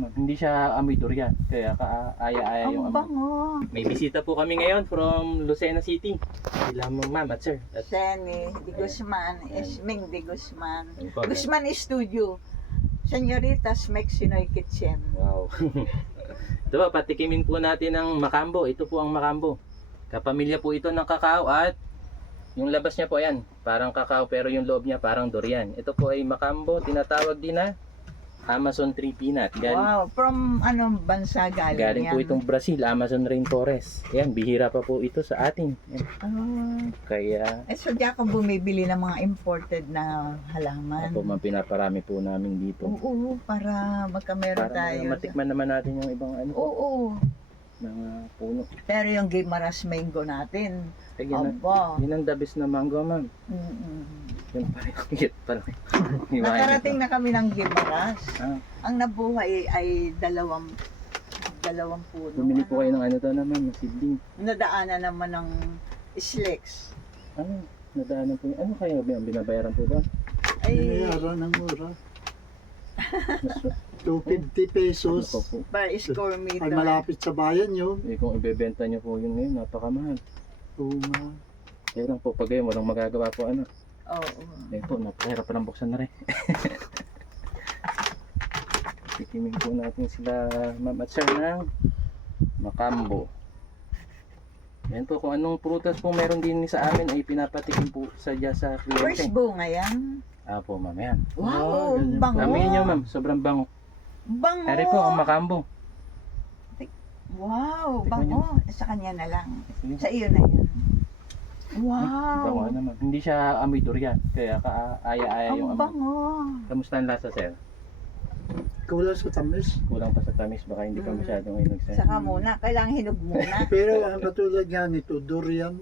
ma'am. Hindi siya amoy durian. Kaya kaaya-aya yung Ang amoy. bango. May bisita po kami ngayon from Lucena City. Sila ma'am at sir. At Senny de Guzman, Esming de Guzman. Ayun po, Guzman Studio. Señoritas Mexinoy Kitchen. wow. Ito po, patikimin po natin ang makambo. Ito po ang makambo. Kapamilya po ito ng kakao at yung labas niya po ayan, parang kakao pero yung loob niya parang durian. Ito po ay makambo, tinatawag din na Amazon tree peanut. Wow, from anong bansa galing Galing yan? po itong Brazil, Amazon rainforest. Ayan, bihira pa po ito sa atin. Ayan. Ah, Kaya so di ako bumibili ng mga imported na halaman. po pinaparami po namin dito. Oo, para magkameron Para tayo. matikman naman natin yung ibang ano, Oo. mga puno. Pero yung Guimaras mango natin, Kaya yun, aba. yun ang the best na mango, ma'am. Mm-mm. Yun pa rin, cute pa rin. Nakarating na kami ng Guimaras. Ah, Ang nabuhay ay dalawang puno. bumili po kayo ng ano daw naman, ng seedling. Nadaanan naman ng Slex. Ano, nadaanan po yun. Ano kayo ang binabayaran po doon? Ay, Binayaran ng mura. Mas, 250 pesos. ano po? per square Ay meter. malapit sa bayan yun. Eh, kung ibebenta niyo po yun ngayon, napakamahal. Oo nga. Kaya lang po, pag ngayon, walang magagawa po ano. Oo. Eh po, napakahirap pa lang buksan na rin. Tikimin po natin sila ma'am at sir ng makambo. Yan po, kung anong prutas po meron din sa amin ay pinapatikim po sa First kliyente. bunga yan. Po ma'am, yan. Wow, ganyan bango. Amin nyo ma'am, sobrang bango. Bango. Eri po, ang makambo. Wow, Tikman bango. Sa kanya na lang. Sa iyo na yan. Bango Wow. naman. Hindi siya amoy durian. Kaya kaaya-aya yung Ang amoy. bango. Kamusta ang lasa sir? Kulang sa tamis. Kulang pa sa tamis, baka hindi pa masyadong inog sir. Saka muna, kailangan hinog muna. Pero ang katulad nga nito, durian.